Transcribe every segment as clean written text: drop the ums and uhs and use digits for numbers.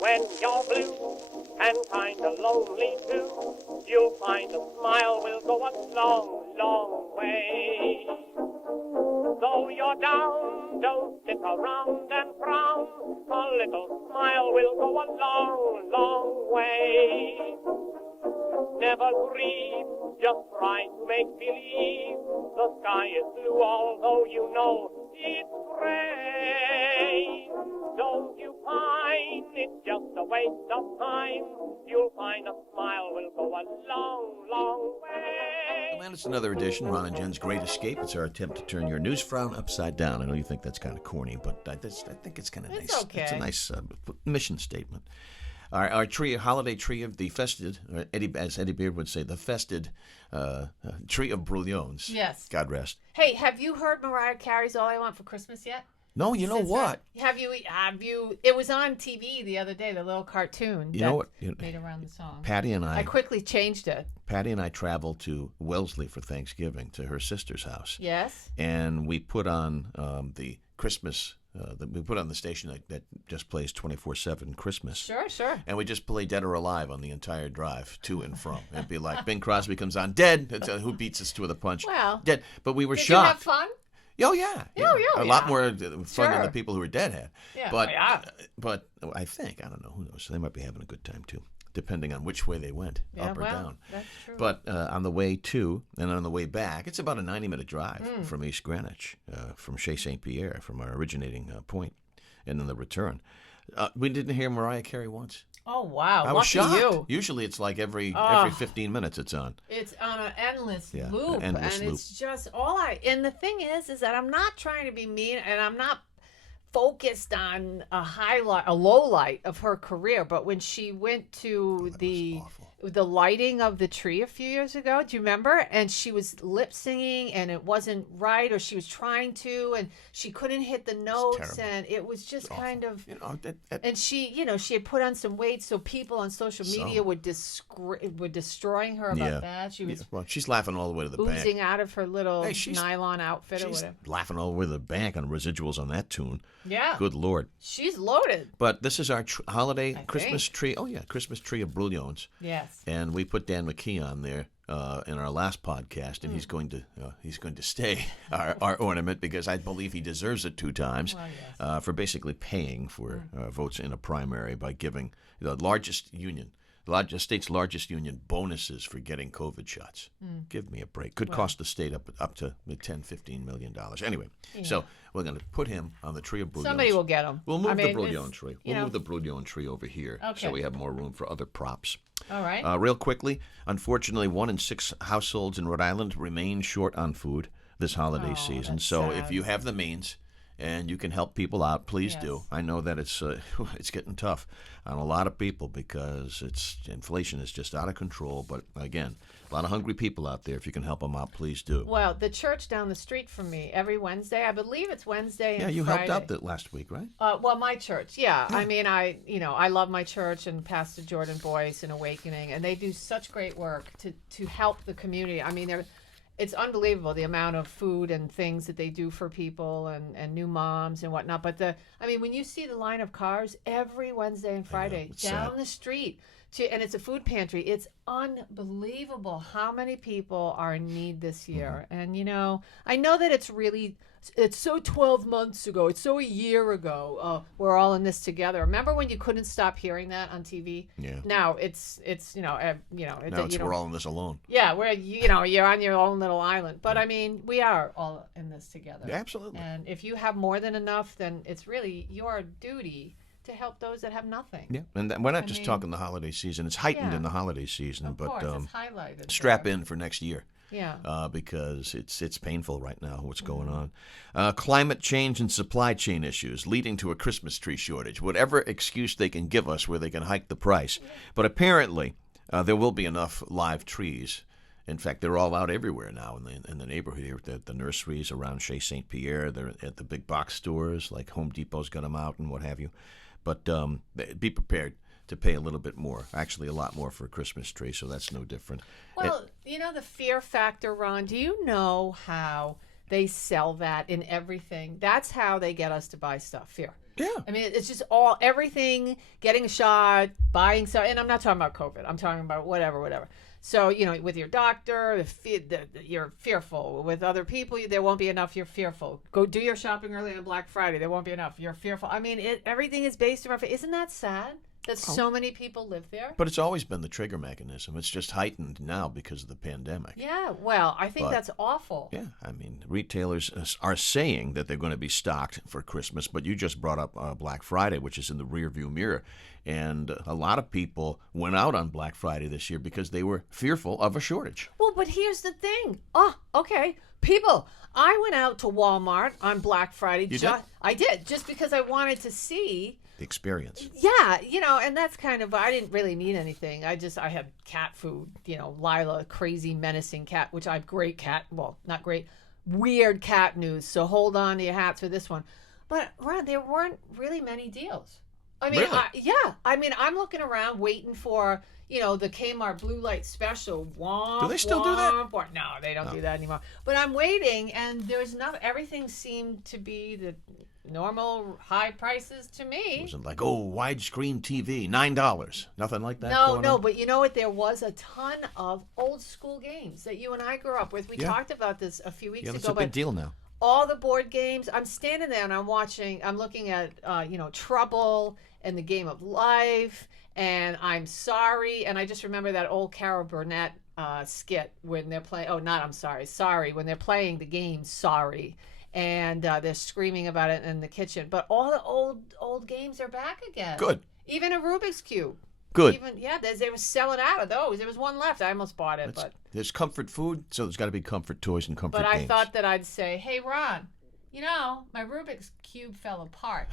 When you're blue and kinda lonely too, you'll find a smile will go a long, long way. Though you're down, don't sit around and frown. A little smile will go a long, long way. Never grieve, just try to make believe the sky is blue, although you know it's gray. Don't you find it's just a waste of time? You'll find a smile will go a long, long way. Well, and it's another edition, Ron and Jen's Great Escape. It's our attempt to turn your news frown upside down. I know you think that's kind of corny, but I think it's kind of nice. It's okay. It's a nice mission statement. Our tree, holiday tree of the fested, as Eddie Beard would say, the fested tree of brouillons. Yes. God rest. Hey, have you heard Mariah Carey's All I Want for Christmas yet? No, you know what? Have you? It was on TV the other day, the little cartoon. You know what? Made around the song. Patty and I quickly changed it. Patty and I traveled to Wellesley for Thanksgiving to her sister's house. Yes. And we put on the Christmas. We put on the station that just plays 24/7 Christmas. Sure. And we just play Dead or Alive on the entire drive to and from. It'd be like Bing Crosby comes on, dead. It's, who beats us to the punch? Well, dead. But we were did shocked. you have fun? Oh yeah. A lot more fun than the people who were dead had. Yeah. But I think, I don't know, who knows? They might be having a good time too, depending on which way they went, up or down. That's true. But on the way to and on the way back, it's about a 90-minute drive from East Greenwich, from Chez St. Pierre, from our originating point, and then the return. We didn't hear Mariah Carey once. Oh, wow. I was shocked. You. Usually it's like every 15 minutes it's on. It's on an endless An loop. endless loop. It's just and the thing is that I'm not trying to be mean, and I'm not focused on a low light of her career, but when she went to the lighting of the tree a few years ago, do you remember? And she was lip singing and it wasn't right, or she was trying to and she couldn't hit the notes, and it was just kind of and she had put on some weight, so people on social media were destroying her about that. She was she's laughing all the way to the bank, oozing out of her little nylon outfit or whatever. Laughing all the way to the bank on residuals on that tune. Yeah. Good Lord. She's loaded. But this is our holiday Christmas tree. Oh, yeah, Christmas tree of brouillons. Yes. And we put Dan McKee on there in our last podcast, and he's going to stay our ornament because I believe he deserves it 2 times for basically paying for votes in a primary by giving the state's largest union bonuses for getting COVID shots. Give me a break. Could cost the state up to $10-15 million. Anyway, so we're going to put him on the tree of brouillons. Somebody will get him. We'll move the brouillon tree. We'll move the brouillon tree over here so we have more room for other props. All right. Real quickly, unfortunately, 1 in 6 households in Rhode Island remain short on food this holiday season. So if you have the means and you can help people out, please do. I know that it's getting tough on a lot of people because inflation is just out of control. But again, a lot of hungry people out there. If you can help them out, please do. Well, the church down the street from me, every Wednesday, I believe it's Wednesday and you Friday. helped out last week, right? Well, my church, I mean, I love my church and Pastor Jordan Boyce and Awakening, and they do such great work to help the community. I mean, it's unbelievable the amount of food and things that they do for people and new moms and whatnot. But when you see the line of cars every Wednesday and Friday down the street, and it's a food pantry, it's unbelievable how many people are in need this year. And, I know that it's so 12 months ago. It's so a year ago. We're all in this together. Remember when you couldn't stop hearing that on TV? Yeah. Now it's now we're all in this alone. Yeah, where you're on your own little island. But I mean, we are all in this together. Yeah, absolutely. And if you have more than enough, then it's really your duty to help those that have nothing. Yeah, and we're not just talking the holiday season. It's heightened in the holiday season, of course, it's highlighted. Strap in for next year. Yeah. Because it's painful right now what's going on. Climate change and supply chain issues leading to a Christmas tree shortage. Whatever excuse they can give us where they can hike the price. But apparently there will be enough live trees. In fact, they're all out everywhere now in the neighborhood here. The nurseries around Chez St. Pierre. They're at the big box stores like Home Depot's got them out and what have you. But be prepared to pay a little bit more, actually a lot more for a Christmas tree, so that's no different. Well, the fear factor, Ron, do you know how they sell that in everything? That's how they get us to buy stuff, fear. Yeah. I mean, it's just everything, getting a shot, buying stuff. And I'm not talking about COVID. I'm talking about whatever. So, with your doctor, you're fearful. With other people, there won't be enough. You're fearful. Go do your shopping early on Black Friday. There won't be enough. You're fearful. I mean, everything is based around fear. Isn't that sad that so many people live there? But it's always been the trigger mechanism. It's just heightened now because of the pandemic. Yeah, well, I think that's awful. Yeah, I mean, retailers are saying that they're going to be stocked for Christmas, but you just brought up Black Friday, which is in the rearview mirror. And a lot of people went out on Black Friday this year because they were fearful of a shortage. Well, but here's the thing. Oh, okay. People, I went out to Walmart on Black Friday. You did? I did, just because I wanted to see the experience. Yeah, and that's kind of, I didn't really need anything. I had cat food, Lila, crazy, menacing cat, which I have great cat, well, not great, weird cat news. So hold on to your hats for this one. But, Ron, there weren't really many deals. I mean, really? I'm looking around waiting for, the Kmart Blue Light Special. Do they still do that? No, they don't do that anymore. But I'm waiting, and there's everything seemed to be the normal high prices to me. It wasn't like, widescreen TV, $9. Nothing like that. No, but you know what? There was a ton of old school games that you and I grew up with. We talked about this a few weeks ago. Yeah, that's a big deal now. All the board games. I'm standing there and I'm looking at, Trouble and the Game of Life and I'm Sorry. And I just remember that old Carol Burnett skit when they're playing, Sorry, when they're playing the game Sorry. And they're screaming about it in the kitchen. But all the old games are back again. Good. Even a Rubik's Cube. Good. They were selling out of those. There was one left. I almost bought it. But there's comfort food, so there's got to be comfort toys and comfort games. But I thought that I'd say, hey, Ron, my Rubik's Cube fell apart.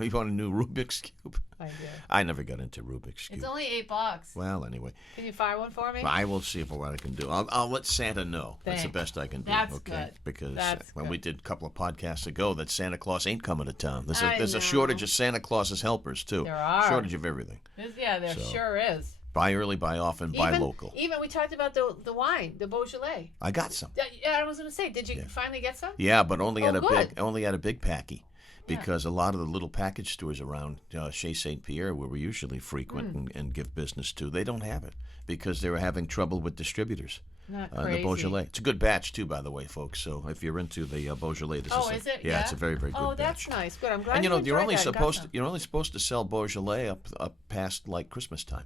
You want a new Rubik's Cube? I do. I never got into Rubik's Cube. It's only $8. Well, anyway. Can you find one for me? I will see what I can do. I'll let Santa know. That's the best I can do. That's good. Because when good. we did a couple of podcasts ago, that Santa Claus ain't coming to town. There's a shortage of Santa Claus's helpers, too. There are. Shortage of everything. There sure is. Buy early, buy often, buy local. Even we talked about the wine, the Beaujolais. I got some. Yeah, I was going to say, did you finally get some? Yeah, but only at a big packy. Because a lot of the little package stores around Chez St. Pierre, where we usually frequent and give business to, they don't have it because they were having trouble with distributors. Not crazy. The Beaujolais. It's a good batch, too, by the way, folks. So if you're into the Beaujolais, this is it? Yeah, it's a very, very good batch. Oh, that's nice. Good. I'm glad and you're only supposed to sell Beaujolais up past like Christmas time.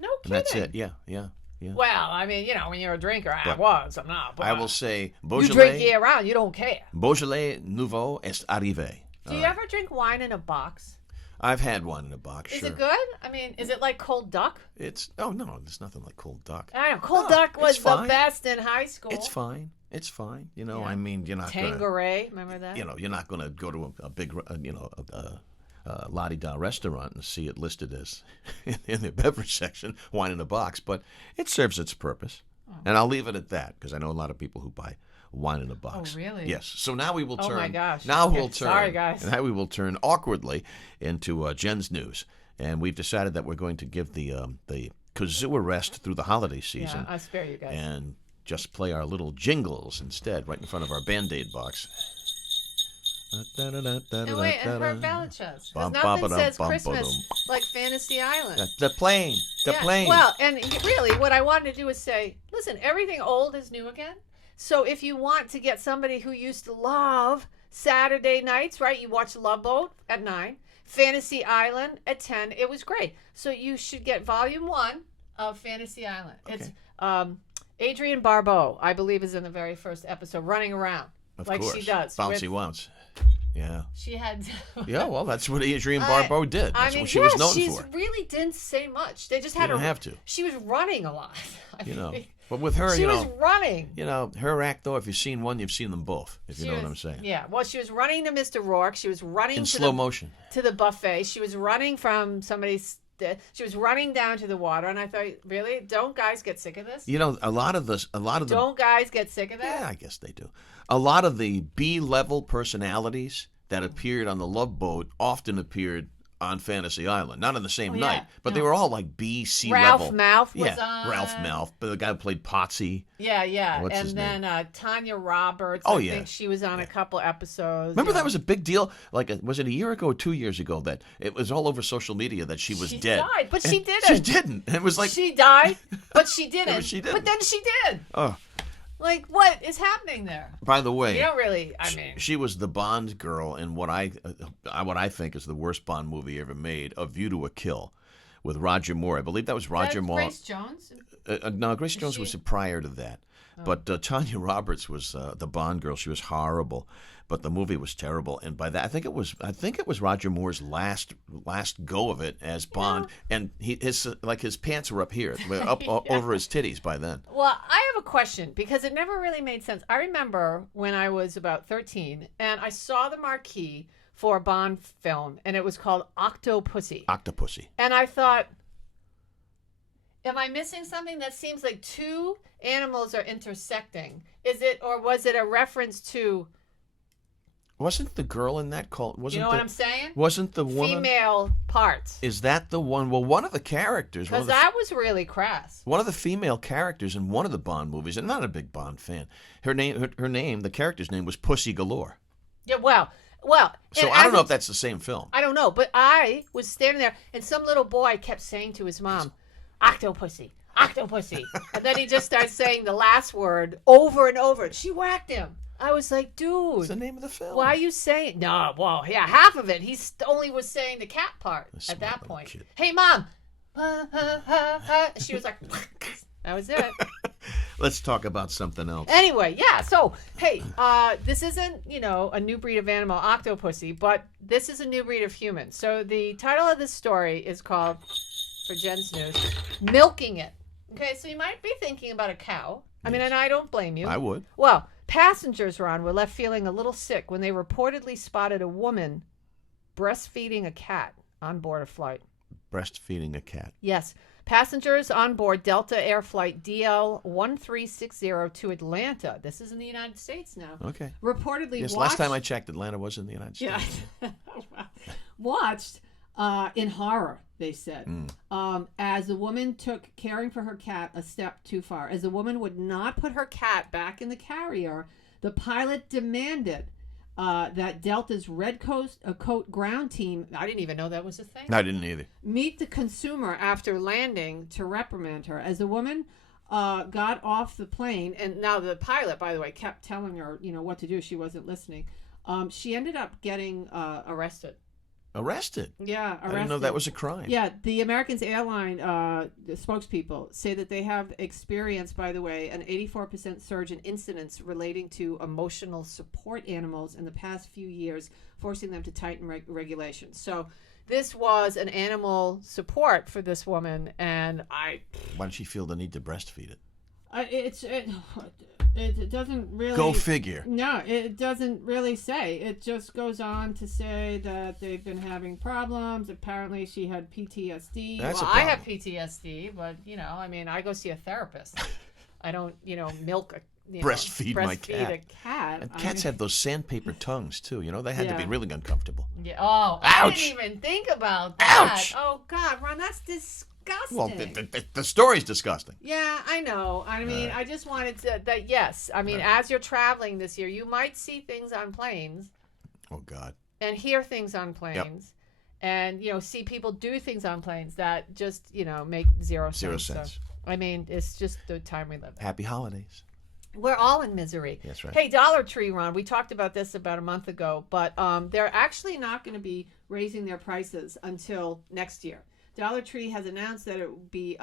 No kidding. And that's it. Yeah. Well, I mean, when you're a drinker, I'm not. I will say Beaujolais. You drink year round. You don't care. Beaujolais Nouveau est arrivé. Do you ever drink wine in a box? I've had one in a box. Is it good? I mean, is it like cold duck? There's nothing like cold duck. I know cold duck was the best in high school. It's fine. I mean, you're not Tanqueray, remember that? You're not going to go to a big, la-di-da restaurant and see it listed as in the beverage section, wine in a box, but it serves its purpose, and I'll leave it at that because I know a lot of people who buy wine in a box. Oh, really? Yes. So now we will turn. Oh my gosh. We'll turn. Sorry, guys. Now we will turn awkwardly into Jen's news, and we've decided that we're going to give the kazoo a rest through the holiday season. Yeah, I'll spare you guys. And just play our little jingles instead, right in front of our Band-Aid box. And wait, and her ballad shows. Because nothing says Christmas like Fantasy Island. The plane. Well, and really, what I wanted to do is say, listen, everything old is new again. So if you want to get somebody who used to love Saturday nights, right? You watch Love Boat at 9, Fantasy Island at 10. It was great. So you should get Volume 1 of Fantasy Island. Okay. It's Adrienne Barbeau, I believe, is in the very first episode, running around of like course. She does. Bouncy Wounce. Yeah. She had. Yeah, well, that's what Adrienne Barbeau did. That's what she was known for. She really didn't say much. They just had her. Didn't have to. She was running a lot. But with her, she was running. Her act, though, if you've seen one, you've seen them both, if you know what I'm saying. Yeah, well, she was running to Mr. Rourke. She was running in slow motion to the buffet. She was running from somebody's. She was running down to the water, and I thought, really, don't guys get sick of this? Don't guys get sick of that? Yeah, I guess they do. A lot of the B-level personalities that appeared on the Love Boat often appeared on Fantasy Island. Not on the same yeah. night, but they were all like B, C Ralph level. Malph was yeah, on. Ralph Malph, but the guy who played Potsy. Yeah. What's and his then name? Tonya Roberts. Oh, I yeah. think she was on a couple episodes. Remember that was a big deal? Like, was it a year ago or 2 years ago that it was all over social media that she was dead? Died, but she didn't. She didn't. It was like she died, but she didn't. She didn't. But then she did. Oh. Like, what is happening there? By the way, You don't really. I mean, she was the Bond girl in what I think is the worst Bond movie ever made, A View to a Kill, with Roger Moore. I believe that was Roger Moore. Grace Jones. No, Grace Jones was prior to that. Oh. But Tonya Roberts was the Bond girl. She was horrible, but the movie was terrible. And by that, I think it was Roger Moore's last go of it as Bond. And his pants were up here, up over his titties by then. Well, I have a question because it never really made sense. I remember when I was about 13 and I saw the marquee for a Bond film, and it was called Octopussy. Octopussy. And I thought, am I missing something? That seems like two animals are intersecting. Is it, or was it a reference to? Wasn't the girl in that called? You know what I'm saying? Wasn't the woman Female parts? Is that the one? Well, one of the characters. Because that was really crass. One of the female characters in one of the Bond movies, and I'm not a big Bond fan. Her name, the character's name was Pussy Galore. Yeah, well. So I don't know if that's the same film. I don't know, but I was standing there, and some little boy kept saying to his mom, "Octopussy, Octopussy," and then he just started saying the last word over and over. She whacked him. I was like, dude. What's the name of the film? Why are you saying? No, well, yeah, half of it. He only was saying the cat part at that point. Kid. Hey, Mom. She was like, that was it. Let's talk about something else. Anyway, yeah. So, hey, this isn't, a new breed of animal, Octopussy, but this is a new breed of human. So the title of this story is called, for Jen's News, Milking It. Okay, so you might be thinking about a cow. I mean, and I don't blame you. I would. Well, passengers, Ron, were left feeling a little sick when they reportedly spotted a woman breastfeeding a cat on board a flight. Breastfeeding a cat. Yes. Passengers on board Delta Air Flight DL1360 to Atlanta. This is in the United States now. Okay. Reportedly Yes, watched... last time I checked, Atlanta was in the United States. Yeah. watched in horror, they said, as a woman took caring for her cat a step too far. As the woman would not put her cat back in the carrier, the pilot demanded that Delta's Red Coat ground team, I didn't even know that was a thing. I didn't either. Meet the consumer after landing to reprimand her. As the woman got off the plane, and now the pilot, by the way, kept telling her, what to do. She wasn't listening. She ended up getting arrested. Arrested? Yeah, arrested. I didn't know that was a crime. Yeah, the American Airlines spokespeople say that they have experienced, by the way, an 84% surge in incidents relating to emotional support animals in the past few years, forcing them to tighten regulations. So this was an animal support for this woman, and Why did she feel the need to breastfeed it? It doesn't really... Go figure. No, it doesn't really say. It just goes on to say that they've been having problems. Apparently, she had PTSD. That's I have PTSD, but, I go see a therapist. I don't, milk breastfeed my cat. A cat. And cats have those sandpaper tongues, too. They had to be really uncomfortable. Yeah. Oh, Ouch! I didn't even think about that. Ouch! Oh, God, Ron, that's disgusting. Well, the story's disgusting. Yeah, I know. I mean, I just wanted to, yes. I mean, as you're traveling this year, you might see things on planes. Oh, God. And hear things on planes. Yep. And, see people do things on planes that just, make zero sense. So, I mean, it's just the time we live in. Happy holidays. We're all in misery. That's right. Hey, Dollar Tree, Ron, we talked about this about a month ago, but they're actually not going to be raising their prices until next year. Dollar Tree has announced that it would be,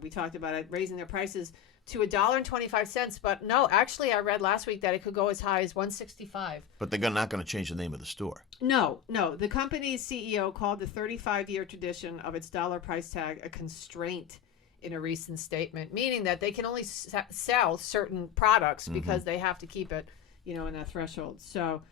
we talked about it, raising their prices to $1.25. But no, actually, I read last week that it could go as high as $1.65. But they're not going to change the name of the store. No. The company's CEO called the 35-year tradition of its dollar price tag a constraint in a recent statement, meaning that they can only sell certain products because they have to keep it, in that threshold. So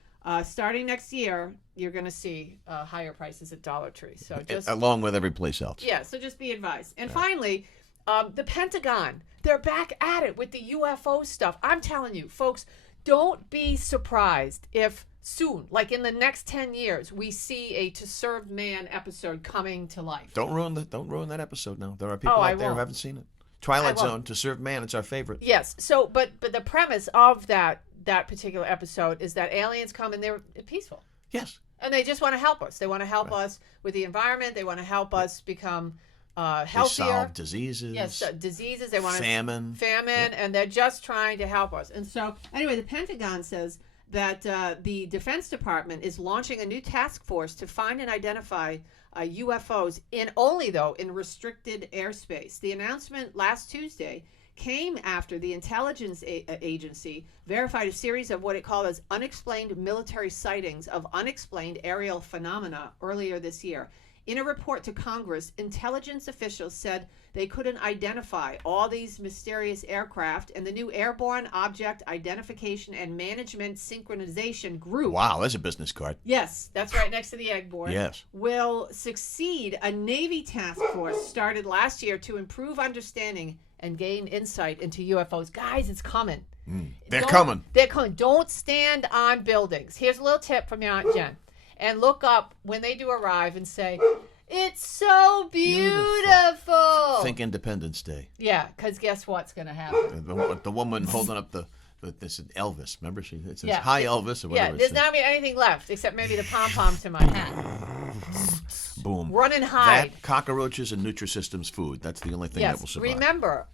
starting next year, you're going to see higher prices at Dollar Tree. So just along with every place else. Yeah. So just be advised. And finally, the Pentagon, they're back at it with the UFO stuff. I'm telling you, folks, don't be surprised if soon, like in the next 10 years, we see a To Serve Man episode coming to life. Don't ruin that episode now. There are people out there who haven't seen it. Twilight Zone, To Serve Man, it's our favorite. Yes. So, but the premise of that particular episode is that aliens come and they're peaceful. Yes. And they just want to help us. They want to help us with the environment. They want to help us become healthier. They solve diseases. Yes, diseases. They want famine, and they're just trying to help us. And so, anyway, the Pentagon says that the Defense Department is launching a new task force to find and identify UFOs in restricted airspace. The announcement last Tuesday came after the intelligence agency verified a series of what it called as unexplained military sightings of unexplained aerial phenomena earlier this year. In a report to Congress, intelligence officials said they couldn't identify all these mysterious aircraft, and the new Airborne Object Identification and Management Synchronization Group. Wow, that's a business card. Yes, that's right next to the egg board. Yes. Will succeed a Navy task force started last year to improve understanding and gain insight into UFOs. Guys, it's coming. They're coming. They're coming. Don't stand on buildings. Here's a little tip from your Aunt Jen. And look up when they do arrive and say, "It's so beautiful." Think Independence Day. Yeah, because guess what's going to happen? The woman holding up this is Elvis. Remember, it says, Yeah. "Hi, Elvis," or whatever. Yeah, there's not going to be anything left except maybe the pom-pom to my hat. Boom. Run and hide. That, cockroaches, and Nutrisystem's food. That's the only thing that will survive. Remember,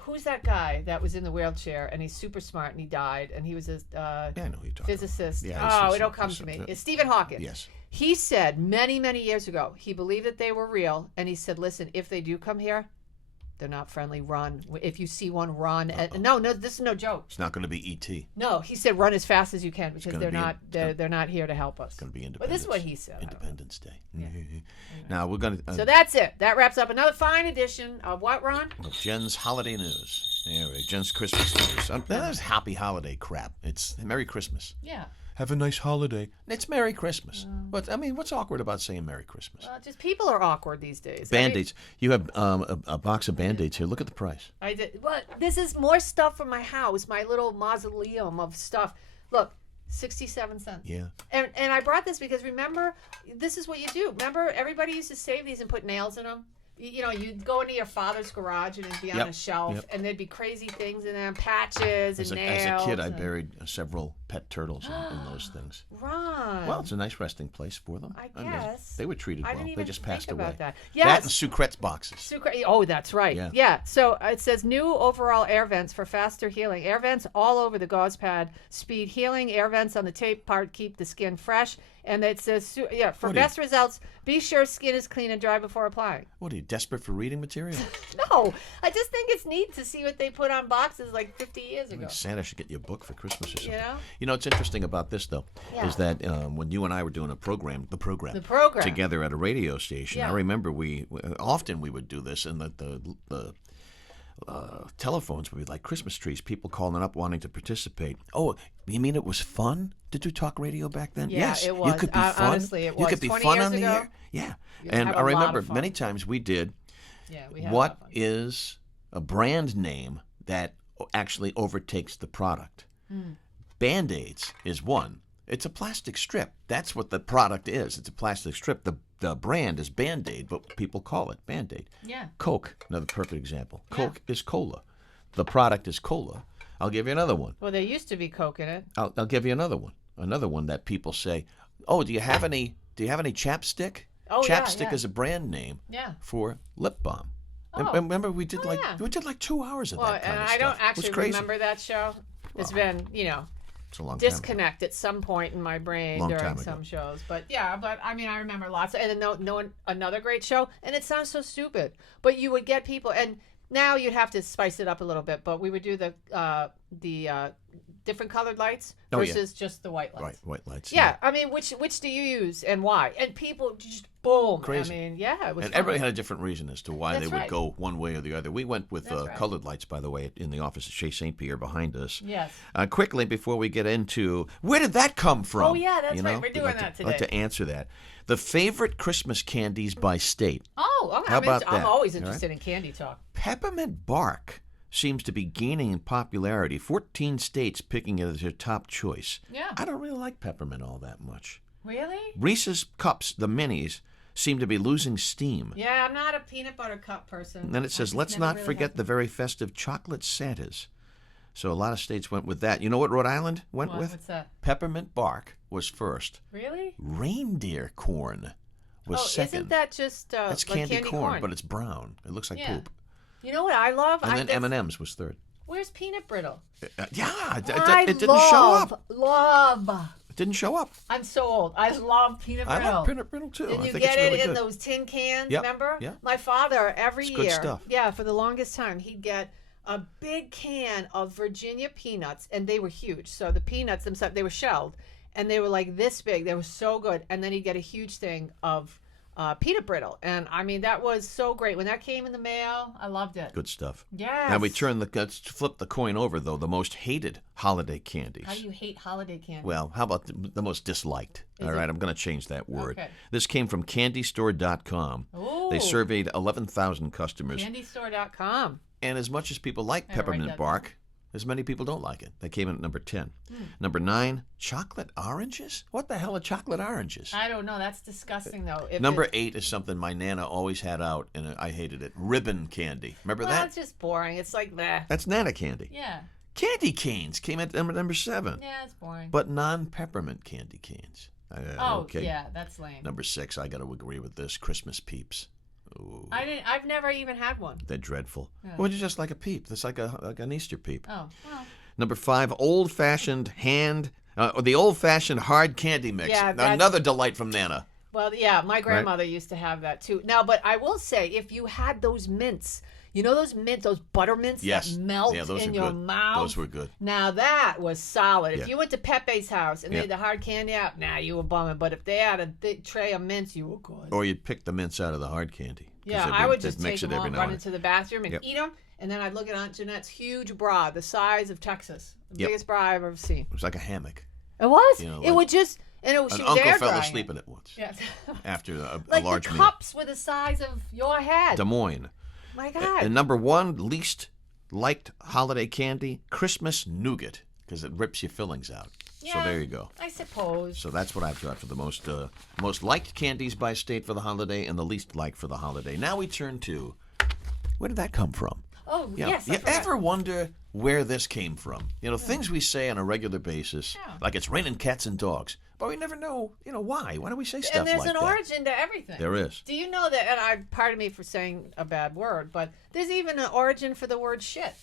who's that guy that was in the wheelchair and he's super smart and he died and he was a I know who you're talking physicist. Yeah, it'll come to me. It's Stephen Hawking. Yes. He said many, many years ago, he believed that they were real. And he said, listen, if they do come here, they're not friendly. Run. If you see one, run. And no, this is no joke. It's not going to be E.T. No, he said run as fast as you can because they're not here to help us. It's going to be Independence. But this is what he said. Independence Day. Yeah. Now we're going to. So that's it. That wraps up another fine edition of what, Ron? Jen's holiday news. Anyway, Jen's Christmas news. That is happy holiday crap. It's Merry Christmas. Yeah. Have a nice holiday. It's Merry Christmas. But I mean, what's awkward about saying Merry Christmas? Well, just people are awkward these days. Band-Aids. You have a box of Band-Aids here. Look at the price. I did. Well, this is more stuff from my house, my little mausoleum of stuff. Look, 67 cents. Yeah. And I brought this because remember, this is what you do. Remember, everybody used to save these and put nails in them. You know, you'd go into your father's garage and it'd be on a shelf, and there'd be crazy things in them, patches and nails. As a kid, I buried several pet turtles in those things. Ron. Well, it's a nice resting place for them. I guess. They were treated well. I didn't They even just think passed about away. that. Yes. That and Sucret's boxes. Oh, that's right. Yeah. So it says new overall air vents for faster healing. Air vents all over the gauze pad. Speed healing. Air vents on the tape part keep the skin fresh. And it says, for best results, be sure skin is clean and dry before applying. What are you, desperate for reading material? No, I just think it's neat to see what they put on boxes like 50 years ago. Santa should get you a book for Christmas or something. You know? What's interesting about this, though, is that when you and I were doing the program together at a radio station, I remember we would do this, and the telephones would be like Christmas trees, people calling up wanting to participate. Oh, you mean it was fun to do talk radio back then? Yeah, yes, it was. You could be fun. Honestly, it was. You could be 20 fun years on the ago, air. Yeah, and I remember many times we did. Yeah, we had what is a brand name that actually overtakes the product? Band-Aids is one. It's a plastic strip. That's what the product is. It's a plastic strip. The brand is Band-Aid, but people call it Band-Aid. Yeah. Coke, another perfect example. Coke is cola. The product is cola. I'll give you another one. Well, there used to be Coke in it. I'll give you another one. Another one that people say, "Oh, do you have any chapstick?" Oh, chapstick is a brand name for lip balm. And remember we did like 2 hours of that kind of stuff. I don't actually remember that show. It's been, it's a long disconnect at some point in my brain during some shows. But I mean, I remember lots. And then another great show, and it sounds so stupid, but you would get people, and now you'd have to spice it up a little bit, but we would do the different colored lights versus just the white lights. Right, white lights. Yeah, I mean, which do you use and why? And people just boom. Crazy. I mean, it was. And everybody had a different reason as to why they would go one way or the other. We went with That's right. colored lights, by the way, in the office at Chez St. Pierre behind us. Yes. Quickly, before we get into where did that come from? Oh yeah, that's right. We're doing that today. I'd like to answer that. The favorite Christmas candies by state. Oh, okay. How about that? I'm always interested in candy talk. Peppermint bark. seems to be gaining in popularity. 14 states picking it as their top choice. Yeah. I don't really like peppermint all that much. Really? Reese's Cups, the minis, seem to be losing steam. Yeah, I'm not a peanut butter cup person. And then it says, let's not forget the very festive chocolate Santas. So a lot of states went with that. You know what Rhode Island went with? What's that? Peppermint bark was first. Really? Reindeer corn was second. Isn't that just That's like candy corn, but it's brown. It looks like Yeah. poop. You know what I love? And then M&M's was third. Where's peanut brittle? It didn't show up. Love. It didn't show up. I'm so old. I love peanut brittle. I love peanut brittle too. Didn't I you think get it's really it in good. those tin cans? Yep. Remember? Yeah. My father every It's year. good stuff. Yeah, for the longest time, he'd get a big can of Virginia peanuts, and they were huge. So the peanuts themselves, they were shelled, and they were like this big. They were so good. And then he'd get a huge thing of peanut brittle, and I mean that was so great when that came in the mail. I loved it. Good stuff. Yes. Now let's flip the coin over though. The most hated holiday candies. How do you hate holiday candy? Well, how about the most disliked? Is All right, it? I'm going to change that word. Okay. This came from CandyStore.com. Ooh. They surveyed 11,000 customers, CandyStore.com. and as much as people like I gotta write peppermint that bark, as many people don't like it. They came in at number 10. Number 9, chocolate oranges? What the hell are chocolate oranges? I don't know. That's disgusting, though. Number 8 is something my Nana always had out, and I hated it. Ribbon candy. Remember Well, that? it's just boring. It's like that. That's Nana candy. Yeah. Candy canes came at number 7. Yeah, it's boring. But non-peppermint candy canes. Okay. Yeah, that's lame. Number 6, I got to agree with this. Christmas Peeps. Ooh, I've never even had one. they're dreadful. Yeah. Well, it's just like a peep. It's like an Easter peep. Oh, well. Number 5, old-fashioned the old-fashioned hard candy mix. Yeah, that's- Another delight from Nana. Well, yeah, my grandmother used to have that too. Now, but I will say, if you had those mints, you know those butter mints Yes. that melt Yeah, those in are your good. mouth? Those were good. Now, that was solid. Yeah. If you went to Pepe's house and they Yeah. had the hard candy out, you were bumming. But if they had a big tray of mints, you were good. Or you'd pick the mints out of the hard candy. 'Cause Yeah, they'd I would they'd just mix take it them every on, now run and into the bathroom and Yep. eat them, and then I'd look at Aunt Jeanette's huge bra, the size of Texas, the Yep. biggest bra I've ever seen. It was like a hammock. It was. You know, it like- would just, and An she was uncle air fell drying asleep it. in it once Yes. after a Like large the meal. cups were the size of your head. Des Moines. My God. And number 1, least liked holiday candy, Christmas nougat, because it rips your fillings out. So Yeah. there you go. I suppose. So that's what I've got for the most liked candies by state for the holiday and the least liked for the holiday. Now we turn to, where did that come from? Oh, You know, yes. I you forgot. ever wonder where this came from? You know, things we say on a regular basis, Yeah. like it's raining cats and dogs, but we never know, why. Why do we say stuff And there's like an that? origin to everything. There is. Do you know that, and pardon me for saying a bad word, but there's even an origin for the word shit.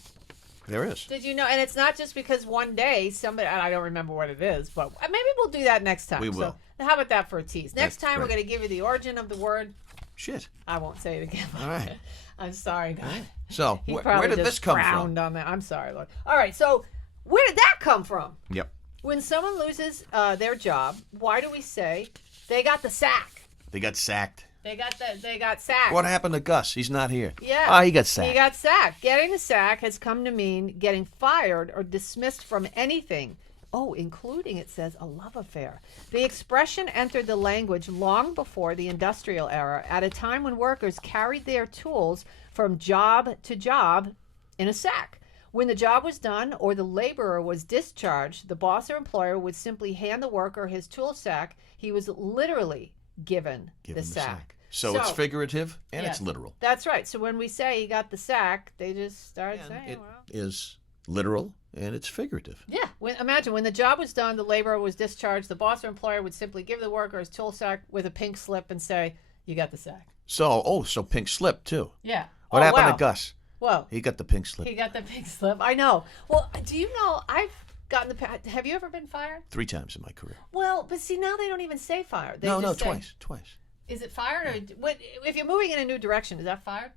There is. Did you know? And it's not just because one day somebody, and I don't remember what it is, but maybe we'll do that next time. We will. So how about that for a tease? Next That's time we're great. going to give you the origin of the word. Shit. I won't say it again. All right. I'm sorry, God. So, He where probably did just this come frowned from? on that. I'm sorry, Lord. All right, so where did that come from? Yep. When someone loses their job, why do we say they got the sack? They got sacked. They got sacked. What happened to Gus? He's not here. Yeah. Ah, he got sacked. He got sacked. Getting the sack has come to mean getting fired or dismissed from anything. Oh, including, it says, a love affair. The expression entered the language long before the industrial era, at a time when workers carried their tools from job to job in a sack. When the job was done or the laborer was discharged, the boss or employer would simply hand the worker his tool sack. He was literally given the sack. So it's figurative and yes, it's literal. That's right. So when we say he got the sack, they just start saying, It well. is literal and it's figurative. Yeah. Imagine when the job was done, the laborer was discharged, the boss or employer would simply give the worker his tool sack with a pink slip and say, you got the sack. So pink slip too. Yeah. What happened wow. to Gus? Well, He got the pink slip. he got the pink slip. I know. Well, do you know, I've gotten have you ever been fired? 3 times in my career. Well, but see, now they don't even say fired. They No, just say, twice. Is it fired or if you're moving in a new direction, is that fired?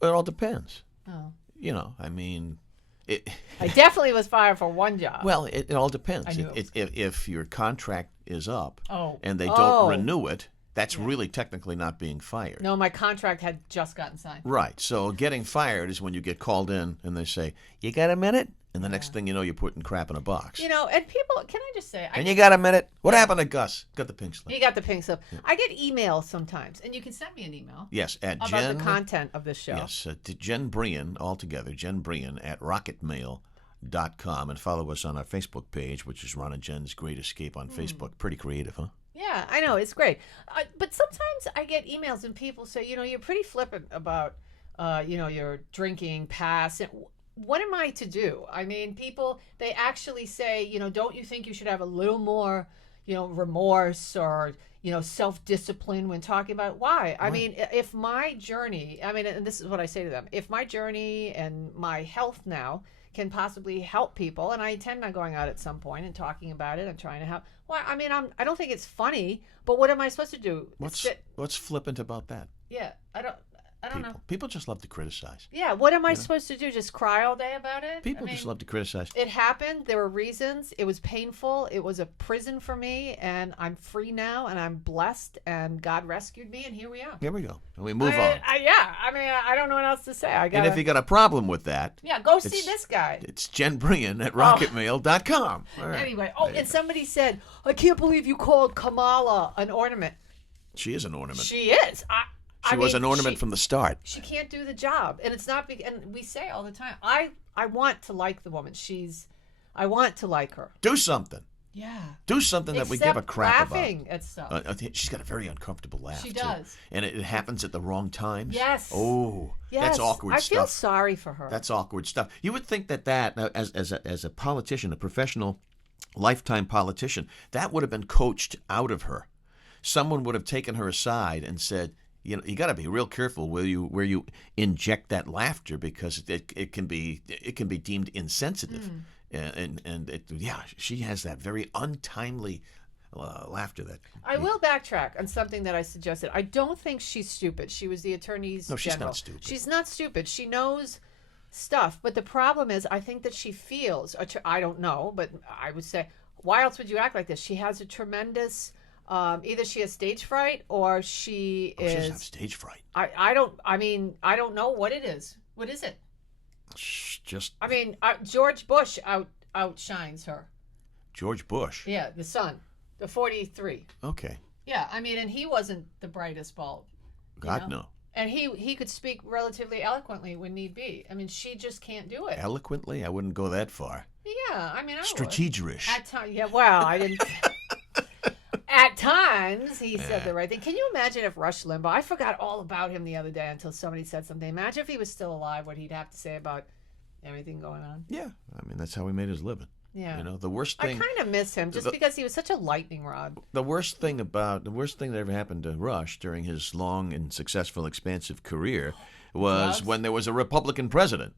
It all depends. Oh. I mean, it. I definitely was fired for one job. Well, it all depends. I knew it was If your contract is up Oh. and they don't Oh. renew it, that's really technically not being fired. No, my contract had just gotten signed. Right. So getting fired is when you get called in and they say, "You got a minute? And the next thing you know, you're putting crap in a box. You know, and people, can I just say... And you got a minute? What happened to Gus? Got the pink slip. You got the pink slip. Yeah. I get emails sometimes, and you can send me an email. Yes, at about Jen... the content of this show. Yes, to Jen Brien, altogether, Jen Brien at rocketmail.com, and follow us on our Facebook page, which is Ron and Jen's Great Escape on Facebook. Pretty creative, huh? Yeah, I know. It's great. But sometimes I get emails, and people say, you know, you're pretty flippant about, you know, your drinking past. And what am I to do? I mean, people, they actually say, you know, don't you think you should have a little more, you know, remorse or, you know, self-discipline when talking about why? I mean, if my journey, I mean, and this is what I say to them, if my journey and my health now can possibly help people, and I intend on going out at some point and talking about it and trying to help. Well, I mean, I don't think it's funny, but what am I supposed to do? What's flippant about that? Yeah, I don't know. People just love to criticize. Yeah, what am I supposed to do? Just cry all day about it? People just love to criticize. It happened. There were reasons. It was painful. It was a prison for me, and I'm free now, and I'm blessed, and God rescued me, and here we are. Here we go. And we move on. Yeah, I mean, I don't know what else to say. And if you got a problem with that... Yeah, go see this guy. It's Jen Brien at rocketmail.com. Right. Anyway, and somebody said, I can't believe you called Kamala an ornament. She is an ornament. She is. She was an ornament from the start. She can't do the job, and it's not. And we say all the time, I want to like the woman. I want to like her. Do something. Yeah. Do something that we give a crap laughing about. At stuff. She's got a very uncomfortable laugh. She does. Too. And it happens at the wrong times. Yes. Oh, yes. That's awkward stuff. I feel sorry for her. That's awkward stuff. You would think that as a politician, a professional, lifetime politician, that would have been coached out of her. Someone would have taken her aside and said, you know, you got to be real careful where you inject that laughter, because it can be deemed insensitive, she has that very untimely laughter. That I will backtrack on something that I suggested. I don't think she's stupid. She was the attorney's general. She's not stupid. She's not stupid. She knows stuff, but the problem is, I think that she feels. I don't know, but I would say, why else would you act like this? She has a tremendous. Either she has stage fright or she is. She doesn't have stage fright. I don't know what it is. What is it? I mean, George Bush outshines her. George Bush. Yeah, the son, the 43. Okay. Yeah, I mean, and he wasn't the brightest bulb. God, no. And he could speak relatively eloquently when need be. I mean, she just can't do it. Eloquently? I wouldn't go that far. Yeah, I mean, I would. Strategerish. At times, yeah. Well, I didn't. At times, he said the right thing. Can you imagine if Rush Limbaugh, I forgot all about him the other day until somebody said something. Imagine if he was still alive, what he'd have to say about everything going on. Yeah. I mean, that's how he made his living. Yeah. You know, the worst thing. I kind of miss him just because he was such a lightning rod. The worst thing that ever happened to Rush during his long and successful, expansive career was when there was a Republican president.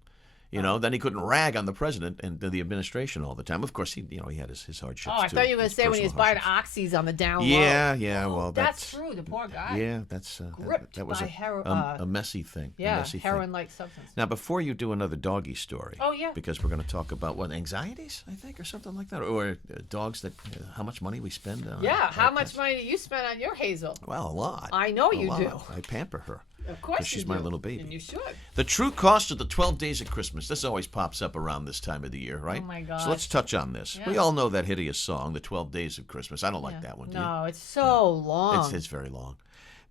You know, then he couldn't rag on the president and the administration all the time. Of course, he had his hardships. Oh, I thought you were going to say when he was buying oxys on the down low. Yeah. Well, that's true. The poor guy. Yeah, that was a messy thing. Yeah, messy heroin-like substance. Now, before you do another doggy story, yeah, because we're going to talk about anxieties, I think, or something like that, or dogs that how much money we spend on. Yeah, how much money do you spend on your Hazel? Well, a lot. I know you do. I pamper her. Of course she's my little baby. And you should. The true cost of the 12 days of Christmas. This always pops up around this time of the year, right? Oh, my gosh. So let's touch on this. Yeah. We all know that hideous song, The 12 Days of Christmas. I don't like that one, do you? No, it's so long. It's very long.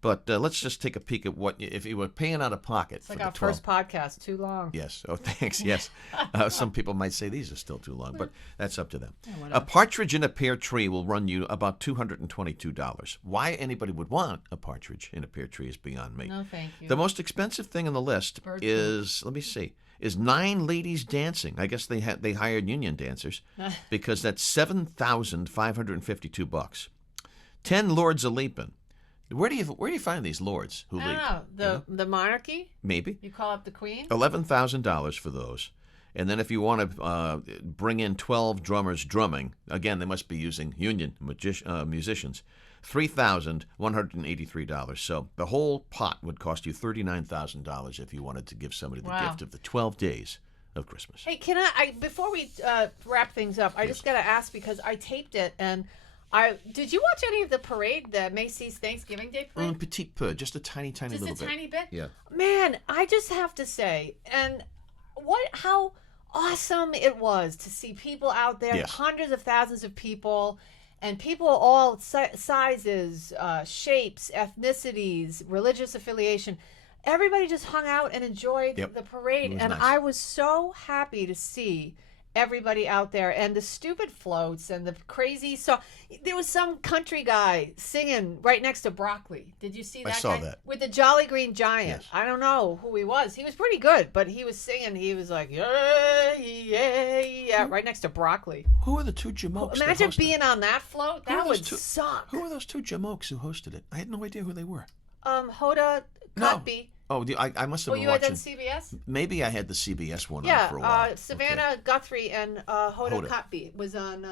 But let's just take a peek at what, if you were paying out of pocket. It's like our first podcast, too long. Yes. Oh, thanks. Yes. Some people might say these are still too long, but that's up to them. Yeah, a partridge in a pear tree will run you about $222. Why anybody would want a partridge in a pear tree is beyond me. No, thank you. The most expensive thing on the list is 9 ladies dancing. I guess they hired union dancers because that's $7,552. 10 lords a leaping. Where do you find these lords who leap? I don't know. The monarchy? Maybe. You call up the queen? $11,000 for those. And then if you want to bring in 12 drummers drumming, again, they must be using union musicians, $3,183. So the whole pot would cost you $39,000 if you wanted to give somebody the gift of the 12 days of Christmas. Hey, can I before we wrap things up, I just got to ask, because I taped it, and did you watch any of the parade, the Macy's Thanksgiving Day parade? Petit peu, just a tiny little bit. Just a tiny bit? Yeah. Man, I just have to say, and how awesome it was to see people out there, Yes. hundreds of thousands of people, and people all sizes, shapes, ethnicities, religious affiliation. Everybody just hung out and enjoyed Yep. the parade, It was and nice. I was so happy to see everybody out there, and the stupid floats and the crazy song. There was some country guy singing right next to broccoli. Did you see that? I saw guy? that. With the Jolly Green Giant. Yes. I don't know who he was. He was pretty good, but he was singing. He was like, yeah, yeah, yeah, right next to broccoli. Who are the two jamokes? that Imagine hosted being on that float. Who are That those would two- suck. Who are those two jamokes who hosted it? I had no idea who they were. Hoda No. Kotb. Oh, I must have Oh, been you had watching. done CBS? Maybe I had the CBS one on Yeah, for a while. Savannah Okay. Guthrie and Hoda Hoda. Kotb was on.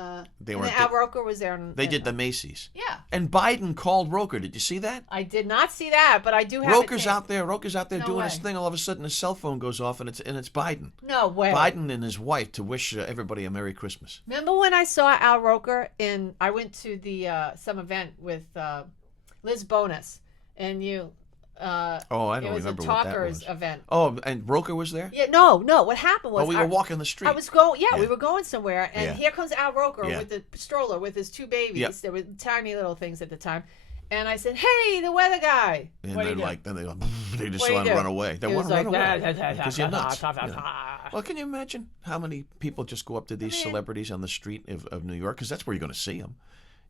They and were. then Al Roker was there. They did the Macy's. Yeah, And Biden called Roker. Did you see that? I did not see that, but I do have. Roker's it taped. out there. Roker's out there No doing his way. thing. All of a sudden, his cell phone goes off, and it's Biden. No way. Biden and his wife to wish everybody a Merry Christmas. Remember when I saw Al Roker in? I went to the some event with Liz Bonus, and you. Oh, I don't it was remember a what that talkers was. event. Oh, and Roker was there? Yeah, no. What happened was Oh, we were walking the street. I was going. Yeah, we Yeah. were going somewhere, and Yeah. here comes Al Roker Yeah. with the stroller with his two babies. Yep. They were tiny little things at the time, and I said, "Hey, the weather guy." And what do they're you do? like, then they just What do you want to do? run away. They He want was to run like, away because you're nuts. Yeah. "Ah." Well, can you imagine how many people just go up to these I mean- celebrities on the street of New York? Because that's where you're going to see them.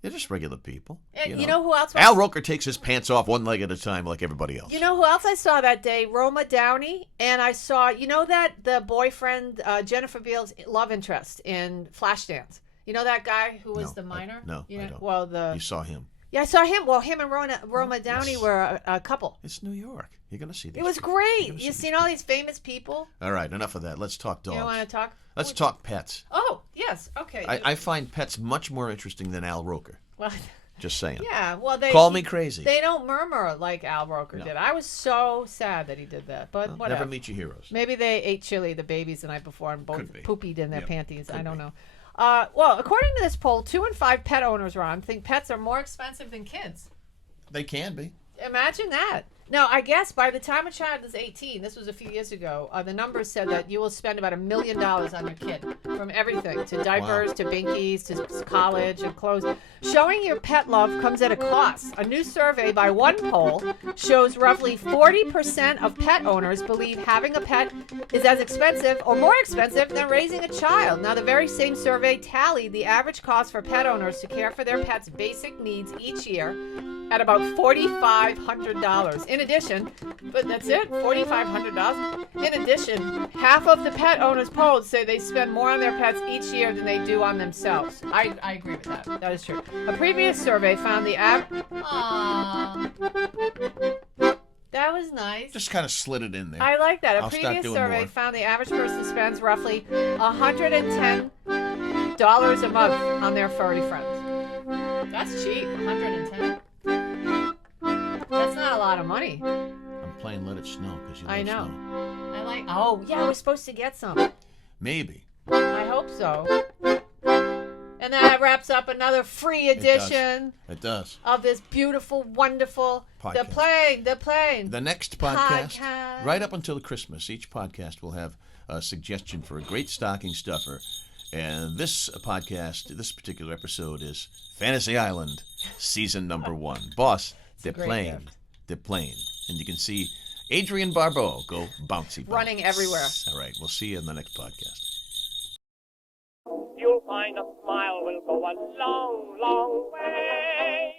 They're just regular people. And you know who else? Al Roker takes his pants off one leg at a time like everybody else. You know who else I saw that day? Roma Downey, and I saw the boyfriend Jennifer Beals love interest in Flashdance. You know that guy who was No, the minor? no, you I know, don't. Well, You saw him. yeah, I saw him. Well, him and Roma Downey were a couple. It's New York. You're going to see these It was people. great. You're gonna see You've these seen all these famous people. people. All right, enough of that. Let's talk dogs. You want to talk? Let's talk pets. Oh, yes. Okay. I find pets much more interesting than Al Roker. Well, Just saying. yeah. Well, they Call me crazy. They don't murmur like Al Roker No. did. I was so sad that he did that, but Well, whatever. never meet your heroes. Maybe they ate chili, the babies, the night before, and both Could be. poopied in their Yep. panties. I Could don't be. know. Well, according to this poll, 2 in 5 pet owners, Ron, think pets are more expensive than kids. They can be. Imagine that. Now, I guess by the time a child is 18, this was a few years ago, the numbers said that you will spend about $1 million on your kid, from everything to diapers, Wow. to binkies, to college and clothes. Showing your pet love comes at a cost. A new survey by one poll shows roughly 40% of pet owners believe having a pet is as expensive or more expensive than raising a child. Now, the very same survey tallied the average cost for pet owners to care for their pets' basic needs each year at about $4,500. In addition, but that's it, $4,500. In addition, half of the pet owners polled say they spend more on their pets each year than they do on themselves. I agree with that. That is true. A previous survey found the average. That was nice. Just kind of slid it in there. I like that. A I'll start previous doing survey more. found the average person spends roughly $110 a month on their furry friends. That's cheap. $110. That's not a lot of money. I'm playing Let It Snow because you love I know. snow. I like. Oh yeah, we're supposed to get some. Maybe. I hope so. And that wraps up another free edition It does. of this beautiful, wonderful Podcast. The plane. The next podcast, Podcast. right up until Christmas, each podcast will have a suggestion for a great stocking stuffer. And this podcast, this particular episode is Fantasy Island, season number 1. Boss, the great plane. gift. The plane. And you can see Adrienne Barbeau go bouncy. Running bounce. everywhere. All right, we'll see you in the next podcast. You'll find a smile will go a long, long way.